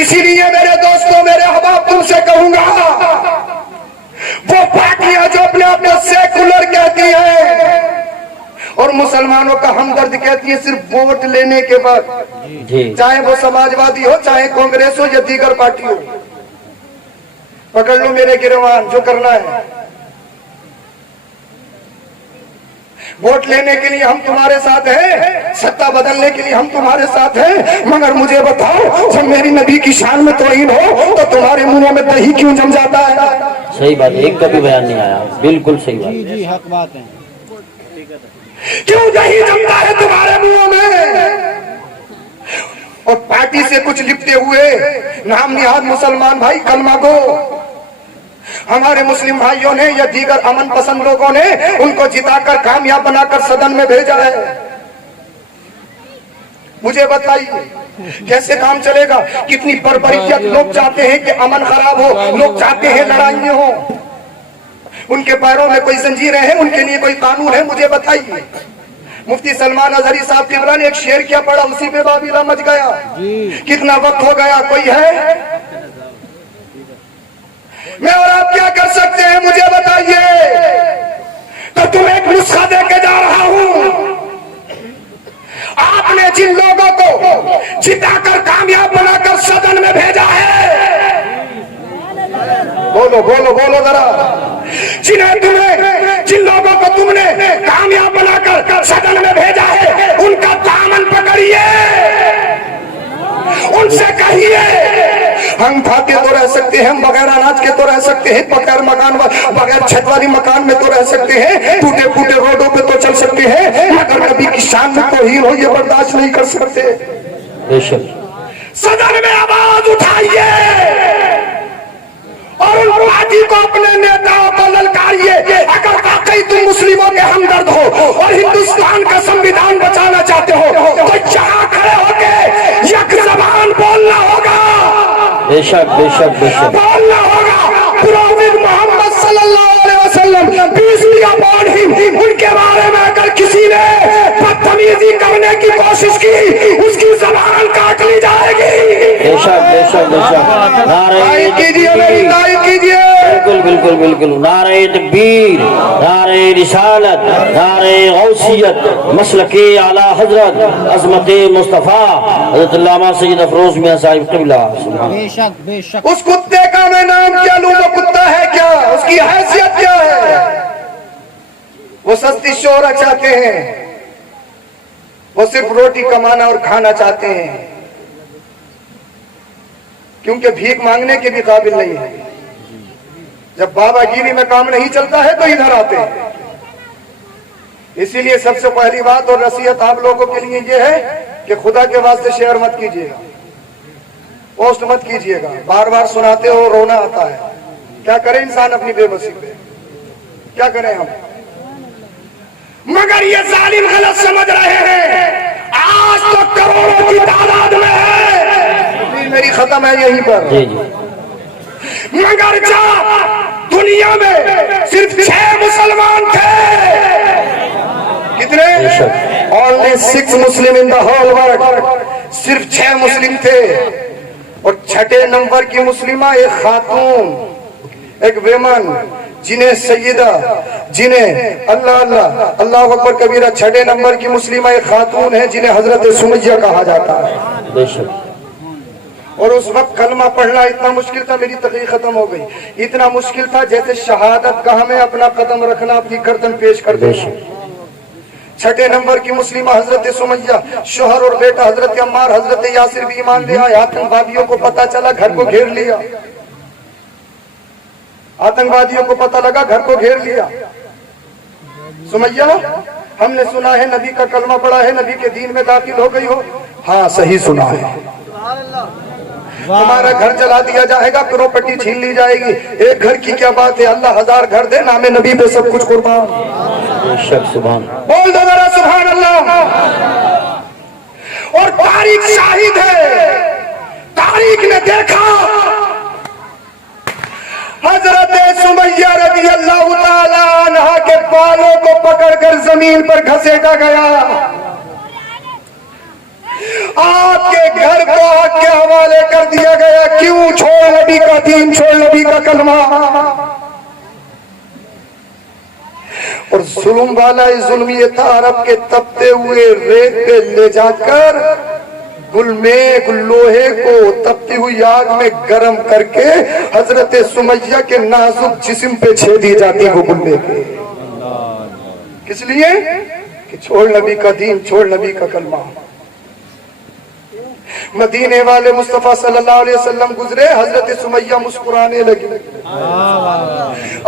اسی لیے میرے دوستوں، میرے احباب، تم سے کہوں گا، وہ پارٹیاں جو اپنے آپ کو سیکولر کہتی ہیں اور مسلمانوں کا ہمدرد کہتی ہے صرف ووٹ لینے کے بعد، چاہے وہ سماجوادی ہو، چاہے کانگریس ہو یا دیگر پارٹی ہو، پکڑ لو میرے گروان، جو کرنا ہے۔ ووٹ لینے کے لیے ہم تمہارے ساتھ ہیں، ستا بدلنے کے لیے ہم تمہارے ساتھ ہیں، مگر مجھے بتاؤ، جب میری نبی کی شان میں توہین ہو تو تمہارے منہوں میں دہی کیوں جم جاتا ہے؟ صحیح بات، ایک کا بھی بیان نہیں آیا، بالکل صحیح بات۔ جی حق بات ہے۔ کیوں دہی جمتا ہے تمہارے منہوں میں؟ اور پارٹی سے کچھ لپٹے ہوئے نام نہاد مسلمان بھائی کلمہ گو، ہمارے مسلم بھائیوں نے یا دیگر امن پسند لوگوں نے ان کو جتا کر کامیاب بنا کر صدن میں بھیجا ہے۔ مجھے بتائیے کیسے کام چلے گا؟ کتنی بربریت، لوگ چاہتے ہیں کہ امن خراب ہو، لوگ چاہتے ہیں لڑائیاں ہوں، ان کے پیروں میں کوئی زنجیریں ہیں، ان کے لیے کوئی قانون ہے؟ مجھے بتائیے۔ مفتی سلمان اظہری صاحب قبلہ نے ایک شعر کیا پڑھا، اسی پہ بابیلہ مچ گیا۔ کتنا وقت ہو گیا، کوئی ہے؟ میں اور آپ کیا کر سکتے ہیں؟ مجھے بتائیے۔ تو تم ایک نسخہ دے کے جا رہا ہوں، آپ نے جن لوگوں کو جتا کر کامیاب بنا کر صدن میں بھیجا ہے، بولو بولو بولو ذرا، جن لوگوں کو تم نے کامیاب بنا کر صدن میں بھیجا ہے، ان کا دامن پکڑیے، ان سے کہیے ہم کھاتے تو رہ سکتے ہیں، ہم بغیر اناج کے تو رہ سکتے ہیں، بغیر چھت والی مکان میں تو رہ سکتے ہیں، ٹوٹے پھوٹے روڈوں پہ تو چل سکتے ہیں، مگر نبی کی شان میں توہین ہو یہ برداشت نہیں کر سکتے۔ صدر میں آواز اٹھائیے اور ان پارٹی کو، اپنے نیتاؤں کو للکاریے۔ اگر واقعی تم مسلموں کے ہمدرد ہو اور ہندوستان کا سنویدھان بچانا چاہتے ہو تو یہاں کھڑے ہو کے یک زبان بولنا ہوگا، بے شک بے شک بے شک بولنا ہوگا۔ پروفیٹ محمد صلی اللہ علیہ وسلم، پیس بی اپون ہم، ان کے بارے میں اگر کسی نے بدتمیزی کرنے کی کوشش کی، اس کی زبان کاٹ لی جائے گی۔ بے شک بے شک بے شک، نعرہ کیجیے، میری تائید کیجیے۔ بالکل بالکل بالکل، نعرہ تکبیر، نعرہ رسالت، نعرہ غوثیت، مسلک اعلیٰ حضرت عظمت مصطفیٰ حضرت علامہ سید افروز میاں صاحب قبلہ۔ بے شک بے شک۔ اس کتے کا میں نام کیا لوں؟ وہ کتا ہے کیا؟ اس کی حیثیت کیا ہے؟ وہ سستی شہرت چاہتے ہیں، وہ صرف روٹی کمانا اور کھانا چاہتے ہیں، کیونکہ بھیک مانگنے کے بھی قابل نہیں ہے۔ جب بابا گیری میں کام نہیں چلتا ہے تو ادھر آتے ہیں۔ اسی لیے سب سے پہلی بات اور نصیحت آپ لوگوں کے لیے یہ ہے کہ خدا کے واسطے شیئر مت کیجیے گا، پوسٹ مت کیجیے گا، بار بار سناتے ہو رونا آتا ہے۔ کیا کرے انسان اپنی بے بسی پہ؟ کیا کریں ہم؟ مگر یہ ظالم غلط سمجھ رہے ہیں، آج تو کروڑوں کی تعداد میں ہے، میری ختم ہے یہیں پر۔ مگر جب دنیا میں صرف 6 مسلمان تھے، کتنے؟ only 6 Muslim in the whole world، صرف 6 مسلم تھے، اور 6 نمبر کی مسلمہ ایک خاتون، ایک ویمن، جنہیں سیدہ، جنہیں اللہ اللہ اللہ اکبر کبیرہ، 6 نمبر کی مسلمہ ایک خاتون ہے جنہیں حضرت سمیہ کہا جاتا ہے۔ بے شک۔ اور اس وقت کلمہ پڑھنا اتنا مشکل تھا، میری تقریر ختم ہو گئی، اتنا مشکل تھا جیسے شہادت گاہ میں اپنا قدم رکھنا، اپنی گردن پیش کر دینا۔ 6 نمبر کی مسلمہ حضرت سمیہ، شوہر اور بیٹا حضرت عمار، حضرت یاسر بھی ایمان لے آئے۔ آتنکوادیوں کو پتا چلا، گھر کو گھیر لیا، آتنکوادیوں کو پتا لگا، گھر کو گھیر لیا۔ سمیہ، ہم نے سنا ہے نبی کا کلمہ پڑھا ہے، نبی کے دین میں داخل ہو گئی ہو؟ ہاں صحیح سنا ہے۔ ہمارا گھر جلا دیا جائے گا، پراپرٹی چھین لی جائے گی، ایک گھر کی کیا بات ہے، اللہ 1000 گھر دے، نام نبی پہ سب کچھ قربان۔ بے شک، سبحان بول دو ذرا سبحان اللہ۔ اور تاریخ شاہد ہے، تاریخ نے دیکھا حضرت سمیہ رضی اللہ تعالی عنہ کے بالوں کو پکڑ کر زمین پر گھسیٹا گیا، آپ کے گھر کو آگ کے حوالے کر دیا گیا۔ کیوں چھوڑ نبی کا دین، چھوڑ نبی کا کلمہ؟ اور ظلم والا ظلم یہ تھا، عرب کے تپتے ہوئے ریت پہ لے جا کر گلمیخ لوہے کو تپتی ہوئی آگ میں گرم کر کے حضرت سمیہ کے نازک جسم پہ چھیدی جاتی وہ گلمیخ۔ کس لیے؟ کہ چھوڑ نبی کا دین، چھوڑ نبی کا کلمہ۔ مدینے والے مصطفیٰ صلی اللہ علیہ وسلم گزرے، حضرت سمیہ مسکرانے لگی،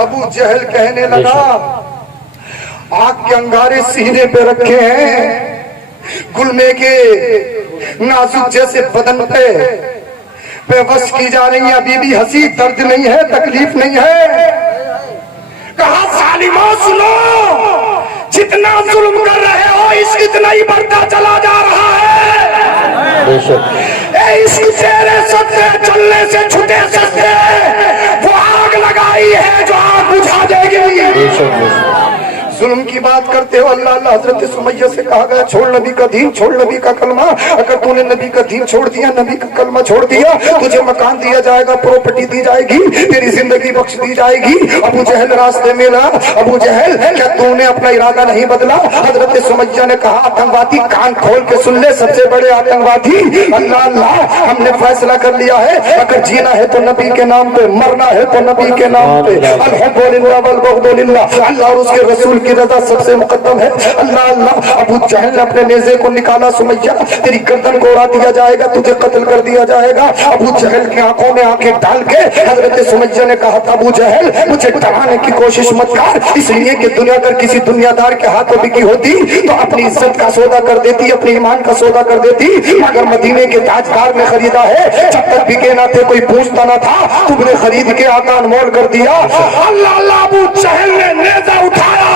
ابو جہل کہنے لگا آگ کے انگارے سینے پہ رکھے ہیں، گلمے کے نازک جیسے بدن پہ بس کی جا رہی ہے، ابھی بھی ہنسی درد نہیں ہے، تکلیف نہیں ہے۔ کہا ظالموں سنو، جتنا ظلم کر رہے ہو اس اتنا ہی بڑھتا چلا جا رہا ہے۔ اس تیرے صدقے چلنے سے چھٹے سستے، وہ آگ لگائی ہے جو آگ بجھا دے گی۔ ظلم کی بات کرتے ہو اللہ اللہ، حضرت سمیہ سے کہا گیا چھوڑ نبی کا دین، چھوڑ نبی کا کلمہ۔ اگر تو نے نبی کا دین چھوڑ دیا، نبی کا کلمہ چھوڑ دیا، تجھے مکان دیا جائے گا، پراپرٹی دی جائے گی، تیری زندگی بخش دی جائے گی۔ ابو جہل راستے میں رہا، ابو جہل کیا تو نے اپنا ارادہ نہیں بدلا؟ حضرت سمیہ نے کہا آتنکوادی کان کھول کے سن لے، سب سے بڑے آتنکوادی اللہ اللہ، ہم نے فیصلہ کر لیا ہے، اگر جینا ہے تو نبی کے نام پہ، مرنا ہے تو نبی کے نام پہ۔ الحب للہ والبغض للہ، اللہ اور اس کے رسول کی رضا سب سے مقدم ہے۔ اللہ اللہ، ابو جہل نے اپنے نیزے کو نکالا، سمیہ تیری گردن کو اڑا دیا جائے گا، تجھے قتل کر دیا جائے گا۔ ابو جہل کی آنکھوں میں آنکھیں ڈال کے حضرت سمیہ نے کہا تھا ابو جہل مجھے ڈرانے کی کوشش مت کر، اس لیے کہ دنیا اگر کسی دنیا دار کے ہاتھوں بکی ہوتی تو اپنی عزت کا سودا کر دیتی، اپنے ایمان کا سودا کر دیتی، مگر مدینے کے تاجدار میں خریدا ہے، جب تک بکے نہ تھے کوئی پوچھتا نہ تھا، تم نے خرید کے آقا انمول کر دیا۔ اللہ اللہ، ابو جہل نے نیزہ اٹھایا،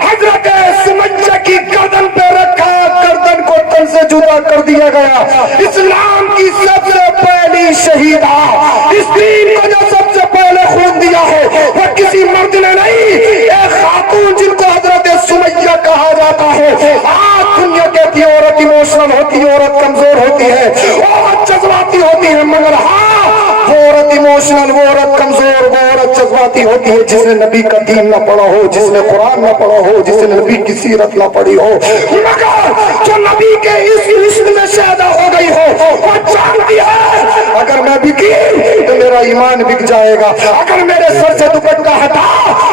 حضرت سمیہ کی گردن پہ رکھا، گردن کو تن سے جدا کر دیا گیا۔ اسلام کی سب سے پہلی شہیدہ، اس دین کو جو سب سے پہلے خون دیا ہے وہ کسی مرد نے نہیں، ایک خاتون جن کو حضرت سمیہ کہا جاتا ہے۔ آج دنیا کہتی ہے عورت ایموشنل ہوتی ہے، عورت کمزور ہوتی ہے، عورت جذباتی ہوتی ہے، مگر ہاں وہ عورت ایموشنل، وہ عورت کمزور، وہ عورت جذباتی ہوتی ہے جس نے نبی کا دین نہ پڑھا ہو، جس نے قرآن نہ پڑھا ہو، جس نے نبی کی سیرت نہ پڑھی ہو، مگر جو نبی کے اس عشق میں شہدا ہو گئی ہو، وہ جانتی ہے اگر میں بکی تو میرا ایمان بک جائے گا، اگر میرے سر سے دوپٹہ ہٹا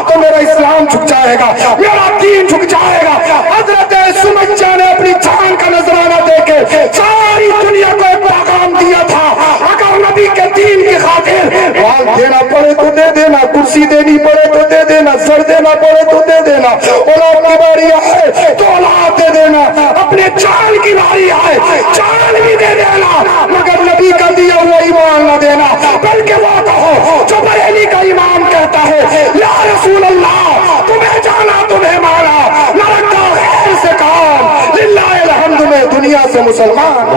تو میرا اسلام جھک جائے گا، میرا دین جھک جائے گا۔ حضرت سمیہ نے اپنی جان کا نذرانہ دے کے ساری دنیا کو ایک پیغام دیا تھا، اگر نبی کے دین کی خاطر مال دینا پڑے تو دے دینا، کرسی دینی پڑے تو دے دینا، سر دینا پڑے تو دے دینا، اولاد کی باری آئے تو اولاد دے دینا، اپنے جان کی باری آئے جان بھی دے دینا، مگر نبی کا دیا ہوا ایمان نہ دینا۔ بلکہ وہ کہو جو بریلی کا امام کہتا ہے یا رسول اللہ تمہیں جانا تمہیں مانا، نہ رکھا خیر سے کام، للہ الحمد میں دنیا سے مسلمان۔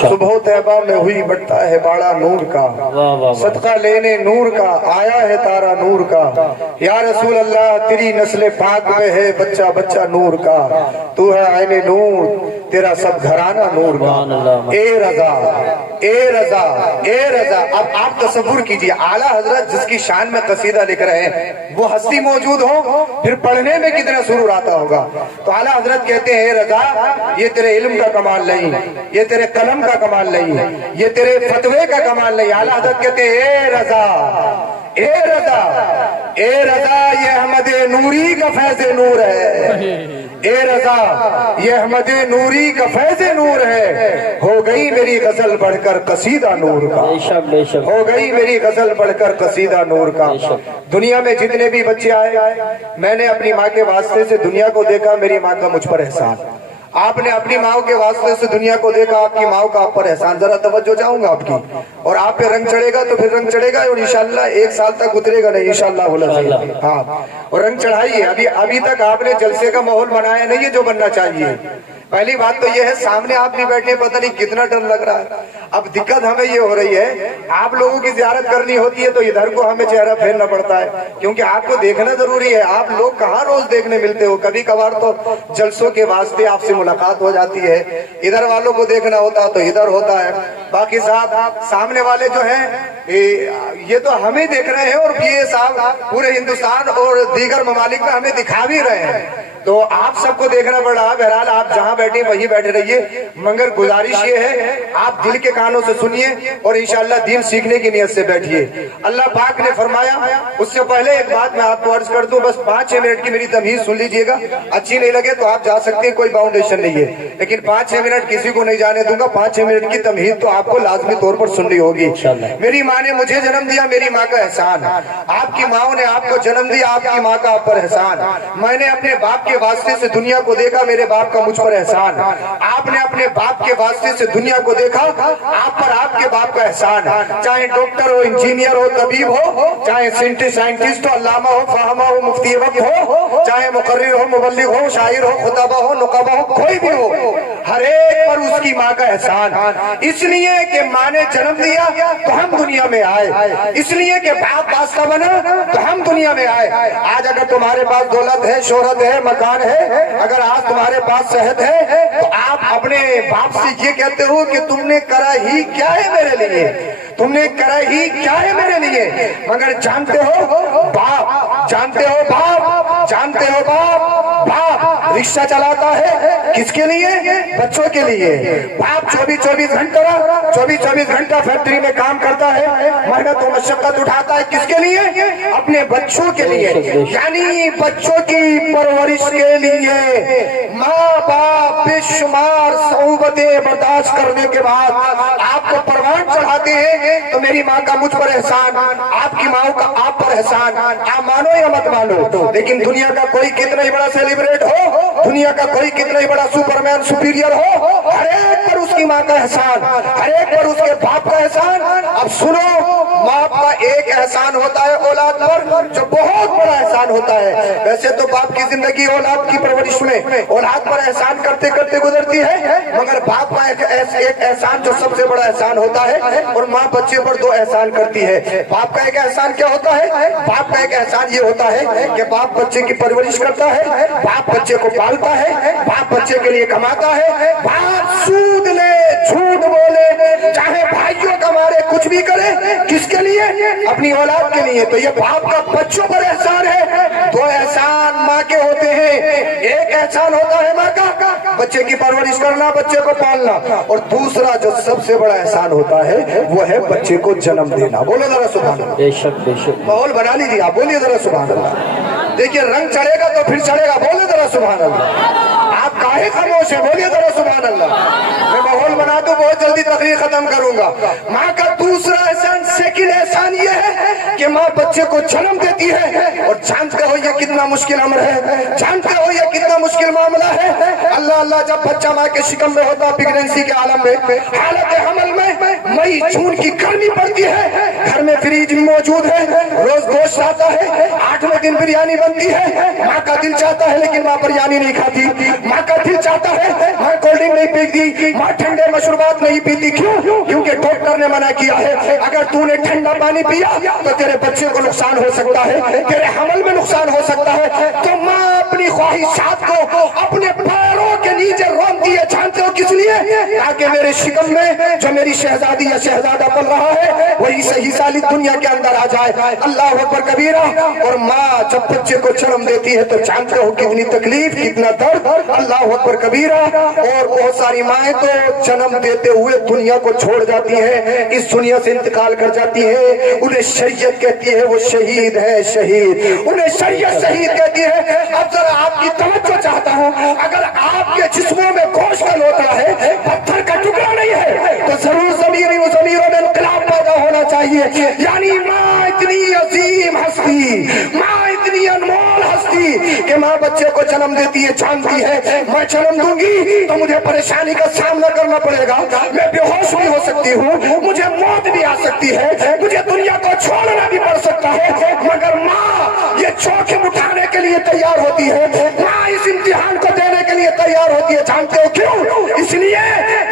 صبح طیبہ میں ہوئی بڑھتا ہے باڑا نور کا، صدقہ لینے نور کا آیا ہے تارا نور کا، یا رسول اللہ تیری نسل پاک میں ہے بچہ بچہ نور کا، تو ہے عین نور تیرا سب گھرانہ نور کا۔ اے رضا اے رضا اے رضا، اب آپ تصور کیجئے اعلیٰ حضرت جس کی شان میں قصیدہ لکھ رہے ہیں وہ ہستی موجود ہو، پھر پڑھنے میں کتنا سرور آتا ہوگا۔ تو اعلیٰ حضرت کہتے ہیں اے رضا یہ تیرے علم کا کمال نہیں، یہ تیرے قلم کا کمال نہیں، یہ تیرے فتوے کا کمال نہیں۔ اعلیٰ حضرت کہتے ہیں اے رضا اے رضا اے رضا یہ احمد نوری کا فیض نور ہے، اے رضا یہ احمد نوری کا فیض نور ہے، ہو گئی میری غزل بڑھ کر قصیدہ نور کا، ہو گئی میری غزل بڑھ کر قصیدہ نور کا۔ دنیا میں جتنے بھی بچے آئے میں نے اپنی ماں کے واسطے سے دنیا کو دیکھا، میری ماں کا مجھ پر احسان، آپ نے اپنی ماں کے واسطے سے دنیا کو دیکھا، آپ کی ماں کا آپ پر احسان۔ ذرا توجہ چاہوں گا آپ کی، اور آپ پہ رنگ چڑھے گا تو پھر رنگ چڑھے گا اور انشاءاللہ ایک سال تک اترے گا نہیں انشاءاللہ۔ ہاں اور رنگ چڑھائیے، ابھی تک آپ نے جلسے کا ماحول بنایا نہیں ہے جو بننا چاہیے، پہلی بات تو یہ ہے سامنے آپ نہیں بیٹھے پتہ نہیں کتنا ڈر لگ رہا ہے. اب دقت ہمیں یہ ہو رہی ہے آپ لوگوں کی زیارت کرنی ہوتی ہے تو ادھر کو ہمیں چہرہ پھیرنا پڑتا ہے کیونکہ آپ کو دیکھنا ضروری ہے. آپ لوگ کہاں روز دیکھنے ملتے ہو, کبھی کبھار تو جلسوں کے واسطے آپ سے ملاقات ہو جاتی ہے. ادھر والوں کو دیکھنا ہوتا ہے تو ادھر ہوتا ہے. باقی صاحب سامنے والے جو ہیں یہ تو ہمیں دیکھ رہے ہیں اور یہ صاحب پورے ہندوستان اور دیگر ممالک میں ہمیں دکھا بھی رہے ہیں تو آپ سب کو دیکھنا پڑ رہا ہے. بہرحال آپ جہاں بیٹھے وہیں بیٹھے رہیے, مگر گزارش یہ ہے آپ دل کے کانوں سے سنیے اور انشاءاللہ دین سیکھنے کی نیت سے بیٹھیے. اللہ پاک نے فرمایا, اس سے پہلے ایک بات میں آپ کو عرض کر دوں, بس 5-6 منٹ کی میری تمہید سن لیجئے گا. اچھی نہیں لگے تو آپ جا سکتے ہیں, کوئی باؤنڈیشن نہیں ہے, لیکن 5-6 منٹ کسی کو نہیں جانے دوں گا. 5-6 منٹ کی تمہید تو آپ کو لازمی طور پر سننی ہوگی. میری ماں نے مجھے جنم دیا, میری ماں کا احسان. آپ کی ماں نے آپ کو جنم دیا, آپ کی ماں کا آپ پر احسان. میں نے اپنے باپ کے واسطے سے دنیا کو دیکھا, میرے باپ کا مجھ پر احسان. آپ نے اپنے باپ کے واسطے سے دنیا کو دیکھا, آپ پر آپ کے باپ کا احسان. چاہے ڈاکٹر ہو, انجینئر ہو, طبیب ہو, چاہے سائنٹسٹ ہو, علامہ ہو, فاہمہ ہو, مفتی وقت ہو, چاہے مقرر ہو, مبلغ ہو, شاعر ہو, خطبہ ہو, نقبہ ہو, کوئی بھی ہو, ہر ایک پر اس کی ماں کا احسان. اس لیے کہ ماں نے جنم دیا تو ہم دنیا میں آئے, اس لیے کہ باپ واسطہ بنا تو ہم دنیا میں آئے. آج اگر تمہارے پاس دولت ہے, شہرت ہے, مکان ہے, اگر آج تمہارے پاس صحت ہے تو آپ اپنے باپ سے یہ کہتے ہو کہ تم نے کرا ہی کیا ہے میرے لیے, تم نے کرا ہی کیا ہے میرے لیے. مگر جانتے ہو باپ, جانتے ہو باپ, جانتے ہو باپ, باپ رکشہ چلاتا ہے کس کے لیے, بچوں کے لیے. باپ 24 گھنٹہ فیکٹری میں کام کرتا ہے, محنت و مشقت اٹھاتا ہے کس کے لیے, اپنے بچوں کے لیے, یعنی بچوں کی پرورش کے لیے. ماں باپ بے شمار صعوبتیں برداشت کرنے کے بعد آپ کو پروان چڑھاتے ہیں تو میری ماں کا مجھ پر احسان, آپ کی ماں کا آپ پر احسان. آپ مانو یا مت مانو, لیکن دنیا کا کوئی کتنا ہی بڑا سیلیبریٹ ہو, دنیا کا کوئی کتنا ہی بڑا سپرمین سپیریئر ہو, ہر ایک پر اس کی ماں کا احسان, ہر ایک پر اس کے باپ کا احسان. اب سنو, باپ کا ایک احسان ہوتا ہے اولاد پر جو بہت بڑا احسان ہوتا ہے. ویسے تو باپ کی زندگی اولاد کی پرورش میں اولاد پر احسان کرتے کرتے گزرتی ہے, مگر باپ کا ایک احسان جو سب سے بڑا احسان ہوتا ہے, اور ماں بچے پر 2 احسان کرتی ہے. باپ کا ایک احسان کیا ہوتا ہے, باپ کا ایک احسان یہ ہوتا ہے کہ باپ بچے کی پرورش کرتا ہے, باپ بچے کو پالتا ہے, باپ بچے کے لیے کماتا ہے. باپ سود لے, جھوٹ بولے, چاہے بھائیوں کا مارے, کچھ بھی کرے, کس کے لیے, اپنی اولاد کے لیے. تو یہ باپ کا بچوں پر احسان ہے. 2 احسان ماں کے ہوتے ہیں, ایک احسان ہوتا ہے ماں کا بچے کی پرورش کرنا, بچے کو پالنا, اور دوسرا جو سب سے بڑا احسان ہوتا ہے وہ ہے بچے کو جنم دینا. بولو ذرا سبحان اللہ. بے شک بے شک. ماحول بنا لیجیے آپ, بولیے ذرا سبحان اللہ. دیکھیے رنگ چڑھے گا تو پھر چڑھے گا, بولے ذرا سبحان اللہ. آپ کاہے خاموش ہیں, بولیے ذرا سبحان اللہ. میں ماحول بنا دوں, بہت جلدی تقریر ختم کروں گا. ماں کا دوسرا احسان, سیکنڈ احسان یہ ہے کہ ماں بچے کو جنم دیتی ہے, اور جانتے ہو یہ کتنا مشکل امر ہے, جانتے ہو یہ کتنا مشکل معاملہ ہے. اللہ اللہ, جب بچہ ماں کے شکم میں ہوتا, پریگننسی کے عالم میں, حالت حمل میں, مئی جون کی گرمی پڑتی ہے, گھر میں فریج بھی موجود ہے, روز گوشت آتا ہے, 8ویں دن بریانی بنتی ہے. ماں کا دل چاہتا ہے لیکن ماں بریانی نہیں کھاتی, ماں کا دل چاہتا ہے ماں کولڈ ڈرنک نہیں پیتی, ماں ٹھنڈے مشروبات نہیں پیتی. کیوں, کیونکہ ڈاکٹر نے منع کیا ہے اگر تو نے ٹھنڈا پانی پیا تو تیرے بچے کو نقصان ہو سکتا ہے, تیرے حمل میں نقصان ہو سکتا ہے. تو ماں اپنی خواہشات کو اپنے پیروں کے نیچے روکتی ہے, جانتے ہو کس لیے, تاکہ میرے شکم میں جو میری شہزادی یا شہزادہ پل رہا ہے وہی صحیح سالی دنیا کے اندر آ جائے. اللہ اکبر کبیرہ. اور ماں جب بچے کو جنم دیتی ہے تو جانتے ہو کتنی تکلیف, کتنا درد. اللہ اکبر کبیرہ. اور بہت ساری مائیں تو جنم دیتے ہوئے دنیا کو چھوڑ جاتی ہیں, اس دنیا سے انتقال کر جاتی ہے. انہیں شریعت کہتی ہے وہ شہید ہے, شہید, انہیں شریعت شہید کہتی ہے. اب ذرا آپ کی توجہ چاہتا ہوں, اگر آپ کے جسموں میں گوشت کا لوٹا ہے, پتھر کا ٹکڑا نہیں ہے, تو ضرور ضمیروں میں انقلاب پیدا ہونا چاہیے. یعنی ماں اتنی عظیم ہستی, ماں اتنی انمول ہستی کہ ماں بچے کو جنم دیتی ہے, جانتی ہے میں جنم دوں گی تو مجھے پریشانی کا سامنا کرنا پڑے گا, میں بے ہوش بھی ہو سکتی ہوں, مجھے موت بھی آ سکتی ہے, مجھے دنیا کو چھوڑنا بھی پڑ سکتا ہے, مگر ماں یہ جوخم اٹھانے کے لیے تیار ہوتی ہے. ماں اس امتحان کو دینے کے لیے تیار ہوتی ہے. جانتے ہو کیوں؟ اس لیے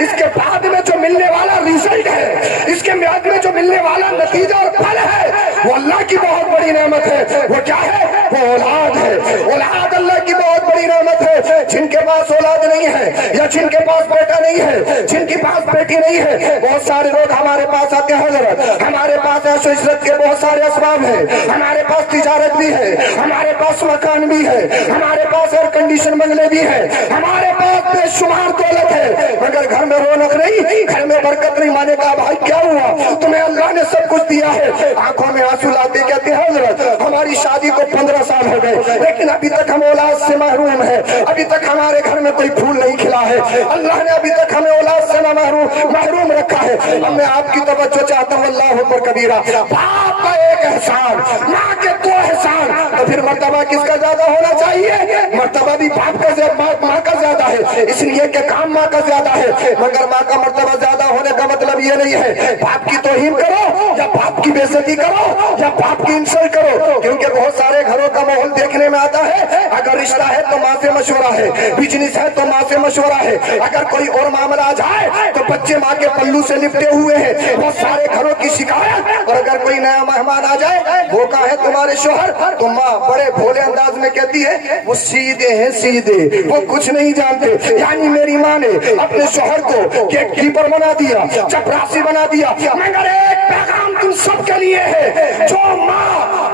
اس کے بعد میں جو ملنے والا ریزلٹ ہے, اس کے بعد میں جو ملنے والا نتیجہ اور پھل ہے, وہ اللہ کی بہت بڑی نعمت ہے. وہ کیا ہے؟ وہ اولاد ہے. اولاد اللہ کی بہت بڑی نعمت ہے. جن کے پاس اولاد نہیں ہے, یا جن کے پاس بیٹا نہیں ہے, جن کے پاس بیٹی نہیں ہے, بہت سارے لوگ ہمارے پاس آتے ہیں حضرت, ہمارے پاس عیش و عشرت کے بہت سارے اسباب ہیں, ہمارے پاس تجارت بھی ہے, ہمارے پاس مکان بھی ہے, ہمارے پاس ایئر کنڈیشن بنگلے بھی ہے, ہمارے پاس بے شمار دولت ہے, مگر گھر میں رونق نہیں, گھر میں برکت نہیں. مانے کہا بھائی کیا ہوا؟ تمہیں اللہ نے سب کچھ دیا ہے. آنکھوں میں آنسو لاتے کہتے ہیں حضرت ہماری شادی کو 15 سال ہو گئے, لیکن ابھی تک ہم اولاد سے محروم ہیں, ابھی تک ہمارے گھر میں کوئی پھول نہیں کھلا ہے. اللہ نے ابھی تک ہمیں اولاد سے محروم رکھا ہے. اب میں آپ کی توجہ چاہتا ہوں, اللہ اکبر کبیرہ. باپ کا ایک احسان, ماں کے 2 احسان, تو پھر مرتبہ کس کا زیادہ ہونا چاہیے؟ مرتبہ بھی باپ کا ماں کا زیادہ ہے, اس لیے کہ کام ماں کا زیادہ ہے. مگر ماں کا مرتبہ زیادہ ہونے کا مطلب یہ نہیں ہے باپ کی توہین کرو, یا باپ کی بے عزتی کرو, یا باپ کی انسلٹ کرو. کیونکہ بہت سارے گھروں کا ماحول دیکھنے میں آتا ہے, اگر رشتہ ہے تو ماں سے مشورہ ہے, بزنس ہے تو ماں سے مشورہ ہے, اگر کوئی اور معاملہ آ جائے تو بچے ماں کے پلو سے لپٹے ہوئے ہیں. بہت سارے گھروں کی شکایت. اور اگر کوئی نیا مہمان آ جائے, وہ کہا ہے تمہارے شوہر, تو ماں بڑے بھولے انداز میں کہتی ہے وہ سیدھے ہیں سیدھے, وہ کچھ نہیں جانتے. یعنی میری ماں نے اپنے شوہر کو گیٹ کیپر بنا دیا, چپراسی بنا دیا. مگر ایک پیغام تم سب کے لیے ہے, جو ماں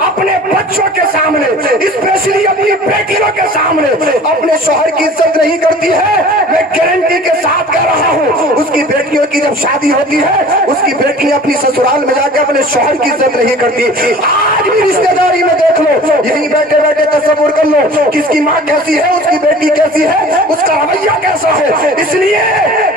اپنے بچوں کے سامنے, اسپیشلی اپنی بیٹیوں کے سامنے اپنے شوہر کی عزت نہیں کرتی ہے, میں گارنٹی کے ساتھ کہہ رہا ہوں اس کی بیٹیوں کی جب شادی ہوتی ہے, اس کی بیٹیاں اپنی سسرال میں جا کے اپنے شوہر کی عزت نہیں کرتی. آج بھی رشتہ داری میں دیکھ لو, یہی بیٹھے بیٹھے تصور کر لو کس کی ماں کیسی ہے, اس کی بیٹی کیسی ہے, اس کا رویہ کیسا ہے. اس لیے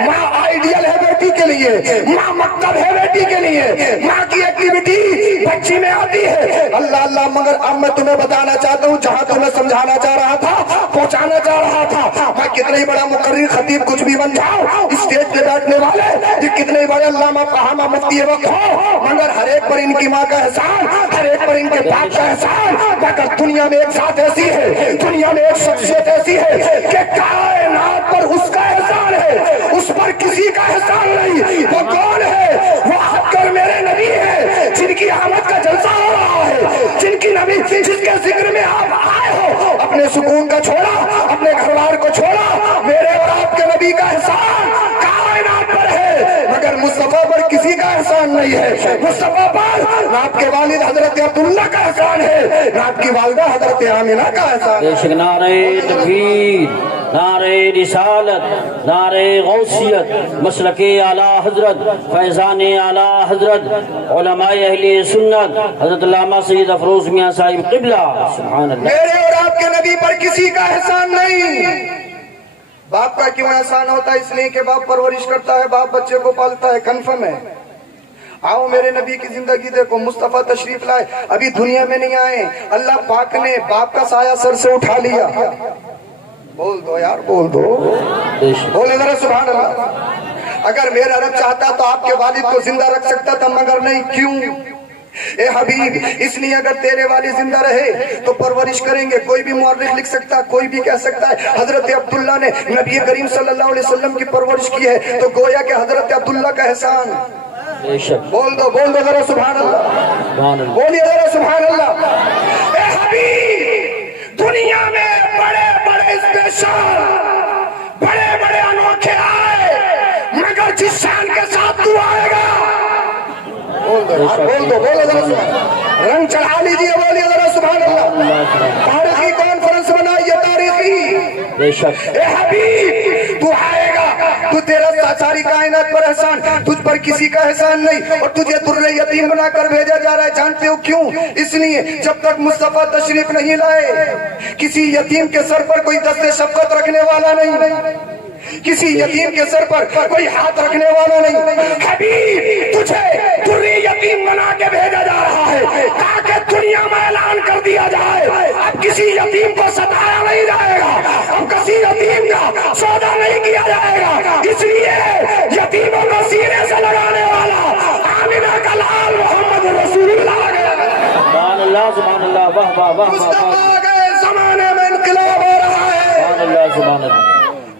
ماں آئیڈیل ہے بیٹی کے لیے, ماں مکتب ہے بیٹی کے لیے, ماں کی ایکٹیویٹی بچی میں آتی ہے. اللہ اللہ. مگر اب میں تمہیں بتانا چاہتا ہوں, جہاں تمہیں سمجھانا چاہ رہا تھا, پہنچانا چاہ رہا تھا, میں کتنا ہی بڑا مقرر خطیب کچھ بھی بن جاؤں, اسٹیج پہ بیٹھنے والے یہ کتنے ہی بڑے علامہ فہامہ مفتی وقت ہو, مگر ہر ایک پر ان کی ماں کا احسان, ہر ایک پر ان کے باپ کا احسان. مگر دنیا میں ایک ذات ایسی ہے, دنیا میں ایک شخصیت ایسی ہے کہ کائنات پر اس کا احسان ہے, اس پر کسی کا احسان نہیں. وہ کون ہے؟ وہ آپ کر میرے نبی ہے, جن کی آمد کا جلسہ ہو رہا ہے, جن کی نبی جس کے ذکر میں آپ آئے ہو. اپنے سکون کا چھوڑا, اپنے گھر بار کو چھوڑا, میرے اور آپ کے نبی کا احسان کائنات پر ہے, مگر مصطفیٰ پر کسی کا احسان نہیں ہے. مصطفیٰ پر نہ آپ کے والد حضرت عبداللہ کا احسان ہے, نہ آپ کی والدہ حضرت آمنہ کا احسان ہے. نعرہ تکبیر, نعرہ رسالت, نعرہ غوثیت, مسلک اعلی حضرت, فیضان اعلی حضرت, علماء اہل سنت, حضرت علامہ سید افروز میاں صاحب قبلہ. سبحان اللہ. میرے اور آپ کے نبی پر کسی کا احسان نہیں. باپ کا کیوں احسان ہوتا ہے؟ اس لیے کہ باپ پرورش کرتا ہے, باپ بچے کو پالتا ہے, کنفرم ہے. آؤ میرے نبی کی زندگی دیکھو, مصطفیٰ تشریف لائے, ابھی دنیا میں نہیں آئے, اللہ پاک نے باپ کا سایہ سر سے اٹھا لیا. بول دو یار, بول دو, بولے ذرا سبحان اللہ. اگر میرا رب چاہتا تو آپ کے والد کو زندہ رکھ سکتا تھا, مگر نہیں. کیوں؟ اے حبیب, اس لیے اگر تیرے والد زندہ رہے تو پرورش کریں گے. کوئی بھی مورخ لکھ سکتا, کوئی بھی کہہ سکتا ہے حضرت عبداللہ نے نبی کریم صلی اللہ علیہ وسلم کی پرورش کی ہے, تو گویا کہ حضرت عبداللہ کا احسان. بول دو ذرا سبحان اللہ, بولیے ذرا سبحان اللہ. اے حبیب, دنیا میں بڑے بڑے اسپیشل, بڑے بڑے انوکھے آئے, مگر جس شان کے ساتھ تو آئے گا, بول دو ذرا سبحان اللہ. رنگ چڑھا لیجیے, بولیے ذرا سبحان اللہ. تاریخی کانفرنس بنائیے, تاریخی. اے حبیب, تو آئے گا, تو تیرا ساری کائنات پر احسان, تجھ پر کسی کا احسان نہیں, اور تجھے در یتیم بنا کر بھیجا جا رہا ہے. جانتے ہو کیوں؟ اس لیے جب تک مصطفیٰ تشریف نہیں لائے, کسی یتیم کے سر پر کوئی دست شفقت رکھنے والا نہیں, کسی یتیم کے سر پر کوئی ہاتھ رکھنے والا نہیں. حبیب, تجھے دری یتیم بنا کے بھیجا جا رہا ہے تاکہ دنیا میں اعلان کر دیا جائے, اب کسی یتیم کو ستایا نہیں جائے گا, اب کسی یتیم کا سودا نہیں کیا جائے گا. اس لیے یتیموں کو سینے سے لگانے والا آمنہ کا لال محمد رسول اللہ آ گیا. سبحان اللہ, سبحان اللہ, واہ واہ واہ واہ. مصطفیٰ کے زمانے میں انقلاب ہو رہا ہے. سبحان اللہ, سبحان اللہ.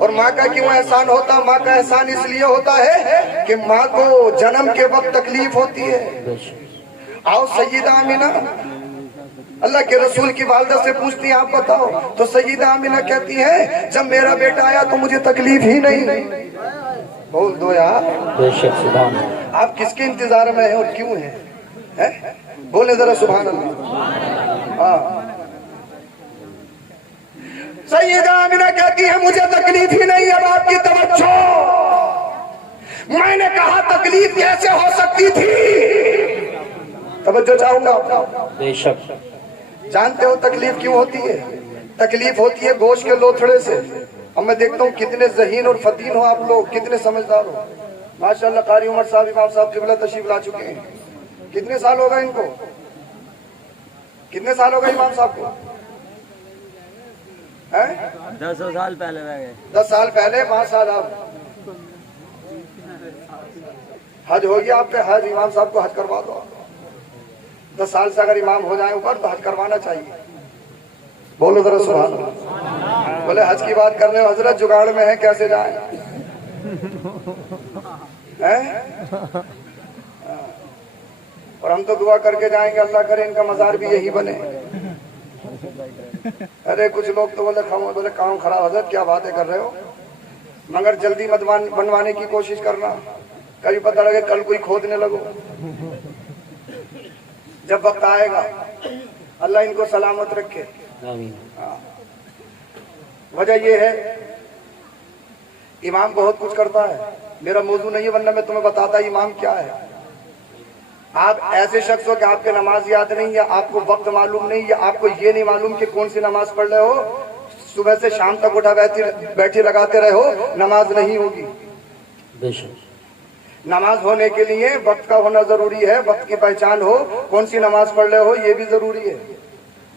اور ماں کا کیوں احسان ہوتا؟ ماں کا احسان اس لیے ہوتا ہے کہ ماں کو جنم کے وقت تکلیف ہوتی ہے۔ بے شک آؤ سیدہ آمینہ اللہ کے رسول کی والدہ سے پوچھتی ہیں آپ بتاؤ، تو سیدہ آمینہ کہتی ہیں جب میرا بیٹا آیا تو مجھے تکلیف ہی نہیں۔ بول دو یار، بے شک سبحان اللہ آپ کس کے انتظار میں ہیں اور کیوں ہیں؟ بولے ذرا سبحان اللہ۔ ہاں سیدہ آمینہ کہتی ہے مجھے تکلیف ہی نہیں۔ اب آپ کی توجہ، میں نے کہا تکلیف کیسے ہو سکتی تھی؟ توجہ چاہوں گا۔ بے شک جانتے ہو تکلیف کیوں ہوتی ہے؟ تکلیف ہوتی ہے گوشت کے لوتھڑے سے۔ اب میں دیکھتا ہوں کتنے ذہین اور فطین ہو آپ لوگ، کتنے سمجھدار ہو۔ ماشاءاللہ قاری عمر صاحب امام صاحب قبلہ تشریف لا چکے ہیں۔ کتنے سال ہو گئے ان کو؟ کتنے سال ہو گئے امام صاحب کو؟ 10 سال پہلے رہ گئے۔ 10 سال پہلے، 5 سال آپ حج ہو گیا آپ پہ؟ حج امام صاحب کو حج کروا دو۔ 10 سال سے اگر امام ہو جائیں اوپر تو حج کروانا چاہیے۔ بولو ذرا سبحان اللہ۔ بولے حج کی بات کر رہے ہو حضرت، جگاڑ میں ہے کیسے جائیں؟ اور ہم تو دعا کر کے جائیں گے اللہ کرے ان کا مزار بھی یہی بنے۔ ارے کچھ لوگ تو بولے کام خراب حضرت کیا باتیں کر رہے ہو، مگر جلدی مت بنوانے کی کوشش کرنا، کبھی پتہ لگے کل کوئی کھودنے لگو۔ جب وقت آئے گا اللہ ان کو سلامت رکھے۔ آمین وجہ یہ ہے امام بہت کچھ کرتا ہے، میرا موضوع نہیں ہے ورنہ میں تمہیں بتاتا امام کیا ہے۔ آپ ایسے شخص ہو کہ آپ کے نماز یاد نہیں، یا آپ کو وقت معلوم نہیں، یا آپ کو یہ نہیں معلوم کہ کون سی نماز پڑھ رہے ہو، صبح سے شام تک اٹھا بیٹھی لگاتے رہے ہو، نماز نہیں ہوگی۔ بے شک نماز ہونے کے لیے وقت کا ہونا ضروری ہے، وقت کی پہچان ہو، کون سی نماز پڑھ رہے ہو یہ بھی ضروری ہے۔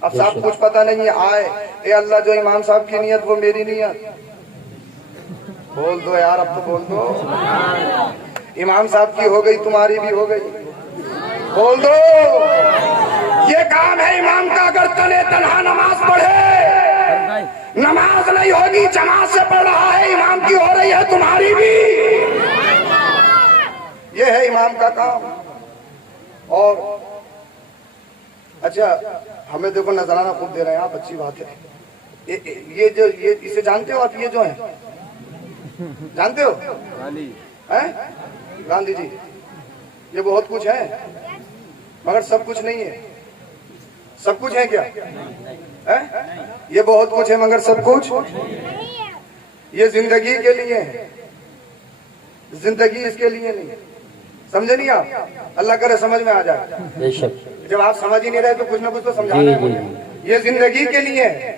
اب صاحب کچھ پتہ نہیں ہے، آئے اے اللہ جو امام صاحب کی نیت وہ میری نیت۔ بول دو یار، اب تو بول دو۔ امام صاحب کی ہو گئی تمہاری بھی ہو گئی، بول دو۔ یہ کام ہے امام کا، اگر تنے تنہا نماز پڑھے نماز نہیں ہوگی، جماعت سے پڑھ رہا ہے امام کی ہو رہی ہے تمہاری بھی، یہ ہے امام کا کام۔ اور اچھا ہمیں دیکھو نذرانہ خوب دے رہے ہیں آپ، اچھی بات ہے۔ یہ جو اسے جانتے ہو آپ، یہ جو ہیں جانتے ہو گاندھی جی، یہ بہت کچھ ہے مگر سب کچھ نہیں ہے۔ سب کچھ ہے کیا؟ یہ بہت کچھ ہے مگر سب کچھ یہ زندگی کے لیے ہے، زندگی اس کے لیے نہیں۔ سمجھے نہیں آپ؟ اللہ کرے سمجھ میں آ جائے۔ بے شک جب آپ سمجھ ہی نہیں رہے تو کچھ نہ کچھ تو سمجھانا ہے مجھے۔ یہ زندگی کے لیے ہے،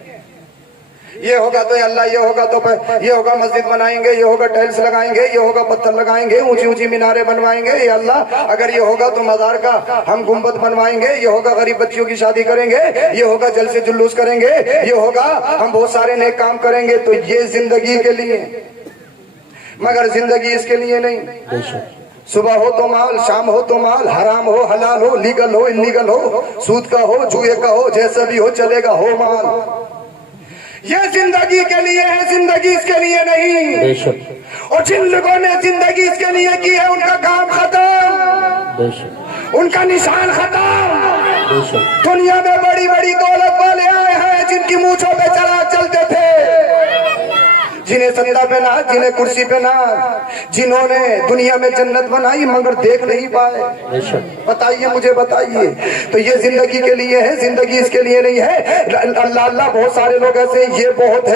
یہ ہوگا تو اللہ، یہ ہوگا تو یہ ہوگا مسجد بنائیں گے، یہ ہوگا ٹائلز لگائیں گے، یہ ہوگا پتھر لگائیں گے، اونچی اونچی میناریں بنوائیں گے، یہ اللہ اگر یہ ہوگا تو مزار کا ہم گنبد بنوائیں گے، یہ ہوگا غریب بچیوں کی شادی کریں گے، یہ ہوگا جلسے جلوس کریں گے، یہ ہوگا ہم بہت سارے نیک کام کریں گے۔ تو یہ زندگی کے لیے، مگر زندگی اس کے لیے نہیں۔ بے شک صبح ہو تو مال، شام ہو تو مال، حرام ہو حلال ہو، لیگل ہو انلیگل ہو، سود کا ہو جوئے کا ہو، جیسا بھی ہو چلے گا ہو مال۔ یہ زندگی کے لیے ہے، زندگی اس کے لیے نہیں۔ بے شک اور جن لوگوں نے زندگی اس کے لیے کی ہے ان کا کام ختم، بے شک ان کا نشان ختم۔ بے شک دنیا میں بڑی بڑی دولت والے آئے ہیں جن کی مونچھوں پہ چراغ چلتے تھے، جنہیں سندہ پہ نہ، جنہیں کرسی پہ نہ، جنہوں نے دنیا میں جنت بنائی مگر دیکھ نہیں پائے۔ بے شک بتائیے مجھے بتائیے، تو یہ زندگی کے لیے ہے، زندگی اس کے لیے نہیں ہے۔ اللہ اللہ بہت سارے لوگ ایسے ہیں، یہ بہت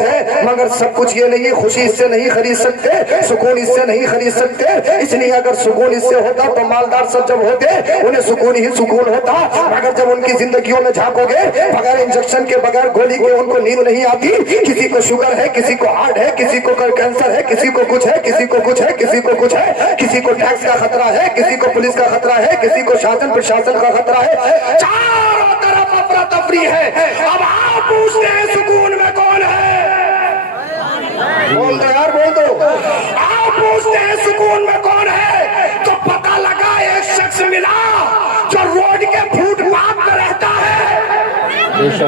ہے مگر سب کچھ یہ نہیں۔ خوشی اس سے نہیں خرید سکتے، سکون اس سے نہیں خرید سکتے، اس لیے اگر سکون اس سے ہوتا تو مالدار سب جب ہوتے انہیں سکون ہی سکون ہوتا، مگر جب ان کی زندگیوں میں جھانکو گے بغیر انجیکشن کے بغیر گولی کے ان کو نیند نہیں آتی، کسی کو شوگر ہے، کسی کو ہارٹ ہے، کسی کو کینسر ہے، کسی کو کچھ ہے، کسی کو کچھ ہے، کسی کو کچھ ہے، کسی کو ٹیکس کا خطرہ ہے، کسی کو پولیس کا خطرہ ہے، کسی کو شاسن پرشاسن کا خطرہ ہے، چاروں طرف افراتفری ہے۔ اب آپ پوچھتے ہیں سکون میں کون ہے؟ بول دو یار، بول دو۔ آپ پوچھتے ہیں سکون میں کون ہے تو پتہ لگا ایک شخص ملا جو روڈ کے فٹ پاتھ پہ رہتا ہے،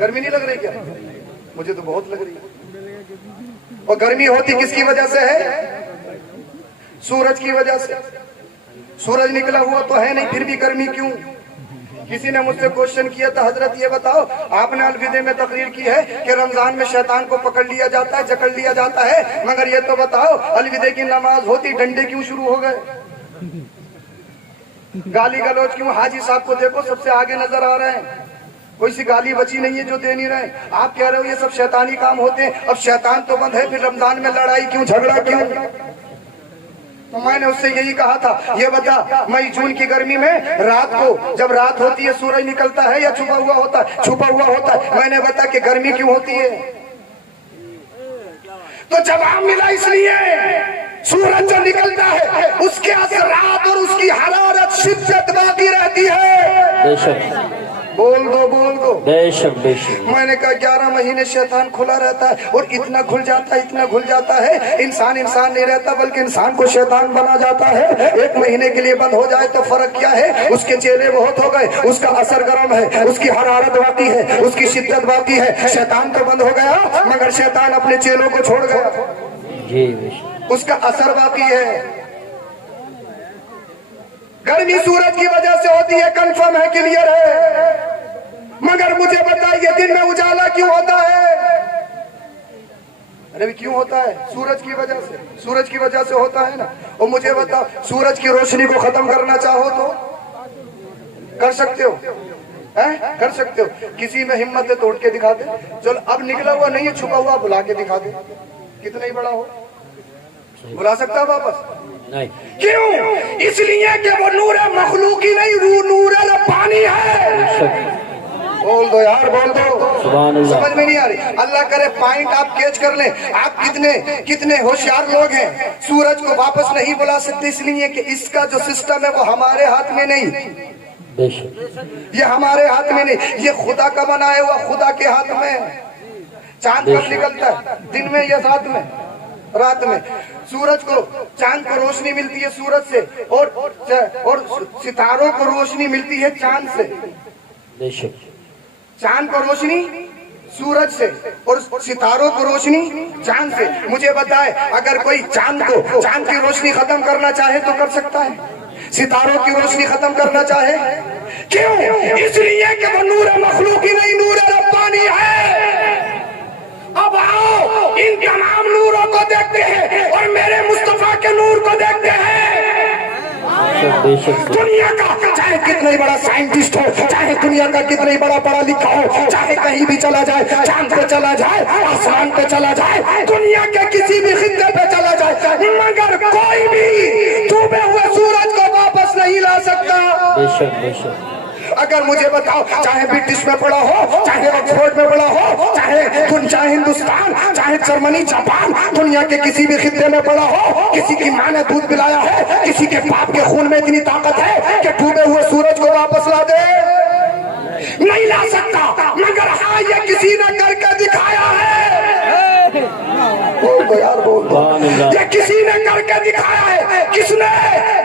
گرمی نہیں لگ رہی کیا؟ مجھے تو بہت لگ رہی ہے. اور گرمی ہوتی کس کی وجہ سے ہے؟ سورج کی وجہ سے. سورج نکلا ہوا تو ہے نہیں، پھر بھی گرمی کیوں؟ کسی نے مجھ سے کوشچن کیا تھا، حضرت یہ بتاؤ آپ نے الوداع میں تقریر کی ہے کہ رمضان میں شیطان کو پکڑ لیا جاتا ہے، جکڑ لیا جاتا ہے، مگر یہ تو بتاؤ الوداع کی نماز ہوتی ڈنڈے کیوں شروع ہو گئے؟ گالی گلوچ کیوں؟ حاجی صاحب کو دیکھو سب سے آگے نظر آ رہے ہیں، کوئی سی گالی بچی نہیں ہے جو دے نہیں رہے. آپ کہہ رہے ہو یہ سب شیطانی کام ہوتے ہیں. اب شیطان تو بند ہے، پھر رمضان میں لڑائی کیوں، جھگڑا کیوں؟ تو میں نے اس سے یہی کہا تھا، یہ بتا مئی جون کی گرمی میں رات کو جب رات ہوتی ہے سورج نکلتا ہے یا چھپا ہوا ہوتا ہے؟ چھپا ہوا ہوتا ہے. میں نے بتا کہ گرمی کیوں ہوتی ہے؟ تو جواب ملا اس لیے سورج جو نکلتا ہے اس کے اثرات اور اس کی حرارت شدت باقی رہتی ہے. بے شک بول دو بول دو. بے شک بے شک. میں نے کہا 11 مہینے شیطان کھلا رہتا ہے اور اتنا کھل جاتا ہے، اتنا کھل جاتا ہے، انسان نہیں رہتا بلکہ انسان کو شیطان بنا جاتا ہے. 1 مہینے کے لیے بند ہو جائے تو فرق کیا ہے؟ اس کے چیلے بہت ہو گئے، اس کا اثر گرم ہے، اس کی حرارت باقی ہے، اس کی شدت باقی ہے. شیطان تو بند ہو گیا مگر شیطان اپنے چیلوں کو چھوڑ گیا، جی بے شک. اس کا اثر باقی ہے. گرمی سورج کی وجہ سے ہوتی ہے، کنفرم ہے، کلیئر ہے. مگر مجھے بتائیے دن میں اجالا کیوں ہوتا ہے؟ ارے کیوں ہوتا ہے؟ سورج کی وجہ سے. سورج کی وجہ سے ہوتا ہے نا. اور مجھے بتاؤ سورج کی روشنی کو ختم کرنا چاہو تو کر سکتے ہو؟ کر سکتے ہو؟ کسی میں ہمت ہے توڑ کے دکھا دے. چل اب نکلا ہوا نہیں ہے، چھپا ہوا بلا کے دکھا دے، کتنا ہی بڑا ہو. بلا سکتا واپس؟ نہیں. کیوں؟ اس لیے کہ وہ نور مخلوقی نہیں، نور ربانی ہے. بول دو یار، بول دو. سبحان اللہ. سمجھ میں نہیں آ رہی؟ اللہ کرے پوائنٹ آپ کیچ کر لیں. آپ کتنے ہوشیار لوگ ہیں. سورج کو واپس نہیں بلا سکتے اس لیے کہ اس کا جو سسٹم ہے وہ ہمارے ہاتھ میں نہیں. بے شک. یہ ہمارے ہاتھ میں نہیں، یہ خدا کا بنایا ہوا خدا کے ہاتھ میں. چاند کب نکلتا ہے؟ دن میں یا رات میں؟ رات میں. سورج کو چاند کو روشنی ملتی ہے سورج سے، اور ستاروں کو روشنی ملتی ہے چاند سے. بے شک. چاند کو روشنی سورج سے اور ستاروں کو روشنی چاند سے. مجھے بتائے اگر کوئی چاند کی روشنی ختم کرنا چاہے تو کر سکتا ہے؟ ستاروں کی روشنی ختم کرنا چاہے؟ کیوں؟ اس لیے کہ وہ نور مخلوقی نہیں، نور ربانی ہے. اب آؤ ان تمام نوروں کو دیکھتے ہیں اور میرے مصطفیٰ کے نور کو دیکھتے ہیں. دنیا کا چاہے کتنا ہی بڑا سائنٹسٹ ہو، چاہے دنیا کا کتنا ہی بڑا پڑھا لکھا ہو، چاہے کہیں بھی چلا جائے، چاند پہ چلا جائے، آسمان پہ چلا جائے، دنیا کے کسی بھی خطے پہ چلا جائے، مگر کوئی بھی ڈوبے ہوئے سورج کو واپس نہیں لا سکتا. بے شک بے شک. اگر مجھے بتاؤ چاہے برٹش میں پڑھا ہو، چاہے آکسفورڈ میں پڑھا ہو، چاہے ہندوستان، چاہے جرمنی، جاپان، دنیا کے کسی بھی خطے میں پڑھا ہو، کسی کی ماں نے دودھ پلایا ہے، کسی کے باپ کے خون میں اتنی طاقت ہے کہ ڈوبے ہوئے سورج کو واپس لا دے؟ نہیں لا سکتا. مگر ہاں یہ کسی نے کر کے دکھایا ہے. بول دو یار، بول دو. یہ کسی نے کر کے دکھایا ہے. کس نے؟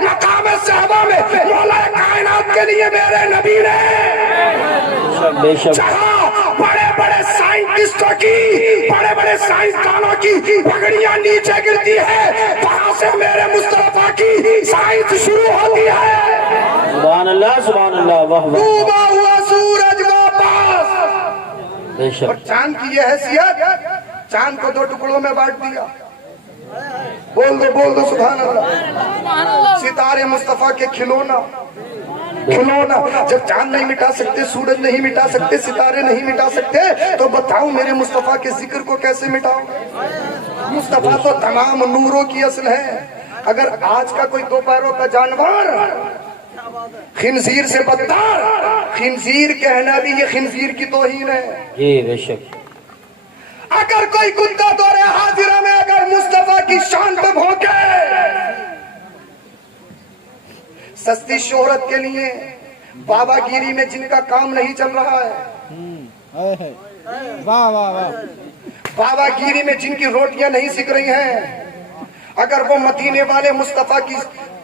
مقام صحابہ میں مولا کائنات کے لیے میرے نبی نے. جہاں بڑے بڑے سائنٹسٹوں کی، بڑے بڑے سائنسدانوں کی پگڑیاں نیچے گرتی ہے، وہاں سے میرے مصطفیٰ کی سائنس شروع ہوتی ہے. سبحان اللہ سبحان اللہ. واہ واہ. ڈوبا ہوا سورج واپس. بے شک. اور چاند کی یہ حیثیت، چاند کو 2 ٹکڑوں میں بانٹ دیا. بول دو سبحان اللہ. ستارے مصطفیٰ کے کھلونا. جب چاند نہیں مٹا سکتے، سورج نہیں مٹا سکتے، ستارے نہیں مٹا سکتے، تو بتاؤ میرے مصطفیٰ کے ذکر کو کیسے مٹاؤ؟ مصطفیٰ تو تمام نوروں کی اصل ہے. اگر آج کا کوئی 2 پیروں کا جانور خنزیر سے بدتر، خنزیر کہنا بھی یہ خنزیر کی توہین ہے. جی بے شک. اگر کوئی کتا دورے حاضرہ میں اگر مصطفیٰ کی شان پہ بھونکے، سستی شہرت کے لیے، بابا گیری میں جن کا کام نہیں چل رہا ہے، بابا گیری میں جن کی روٹیاں نہیں سک رہی ہیں، اگر وہ مدینے والے مصطفیٰ کی